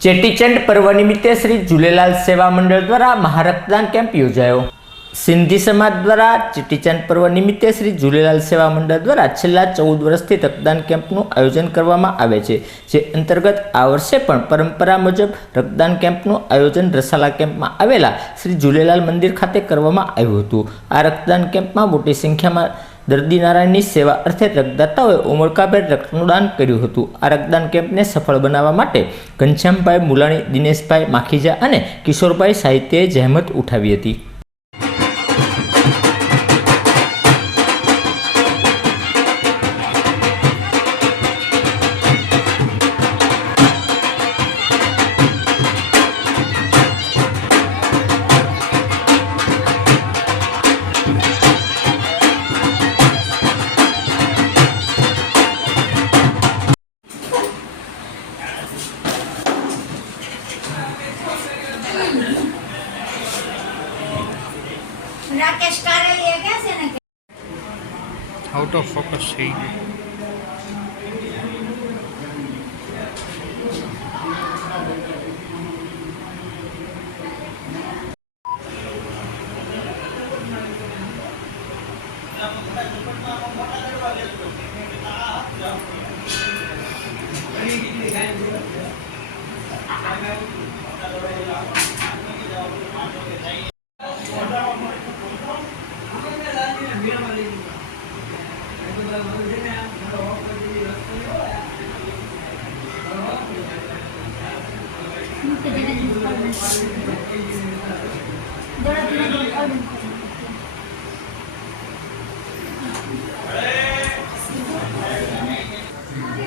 चेटीचंड पर्व निमित्ते श्री झूलेलाल सेवा मंडल द्वारा महारक्तदान केम्प योजायो। सिंधी समाज द्वारा चेटीचंड पर्व निमित्ते श्री झूलेलाल सेवा मंडल द्वारा छेल्ला 14 वर्षथी रक्तदान केम्पनुं आयोजन करवामां आवे छे, जे अंतर्गत आ वर्षे पण परंपरा मुजब रक्तदान केम्पनुं आयोजन रसाला केम्पमां आवेला श्री झूलेलाल मंदिर खाते करवामां આવ્યું હતું। आ रक्तदान केम्पमां मोटी संख्यामां दर्दी नारायणनी सेवा अर्थे रक्तदाताओए उमळकाभेर रक्तदान कर्युं हतुं। आ रक्तदान केम्पने सफल बनाववा माटे घनश्यामभाई मुलाणी, दिनेशभाई माखीजा अने किशोरभाई साहित्यए जहेमत उठावी हती। राकेश कारेलिया कैसे ना आउट ऑफ फोकस થઈ ગયું।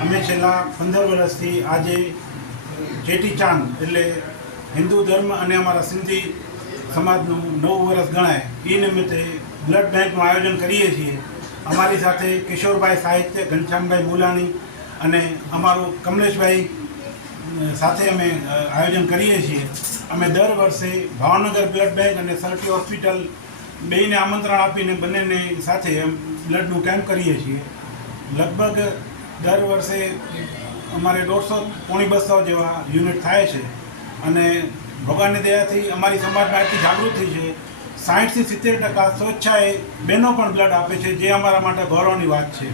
અમે છેલ્લા 15 વર્ષથી આજે ચેટીચાંદ એટલે હિન્દુ ધર્મ અને અમારા સિંધી સમાજનું 9 વર્ષ ગણાય એ નિમિત્તે બ્લડ બેંકનું આયોજન કરીએ છીએ। અમારી સાથે કિશોરભાઈ સાહિત્ય, ઘનશ્યામભાઈ મુલાણી અને અમારું કમલેશભાઈ સાથે અમે આયોજન કરીએ છીએ। અમે દર વર્ષે ભાવનગર બ્લડ બેંક અને સરટી હોસ્પિટલ બેયને આમંત્રણ આપીને બંનેને સાથે બ્લડનું કેમ્પ કરીએ છીએ। લગભગ દર વર્ષે અમારે 150 પોણી 200 જેવા યુનિટ થાય છે અને ભગવાનની દયાથી અમારી સમાજમાં એટલી જાગૃતિ છે 60 થી 70% સ્વેચ્છાએ બહેનો પણ બ્લડ આપે છે, જે અમારા માટે ગૌરવની વાત છે।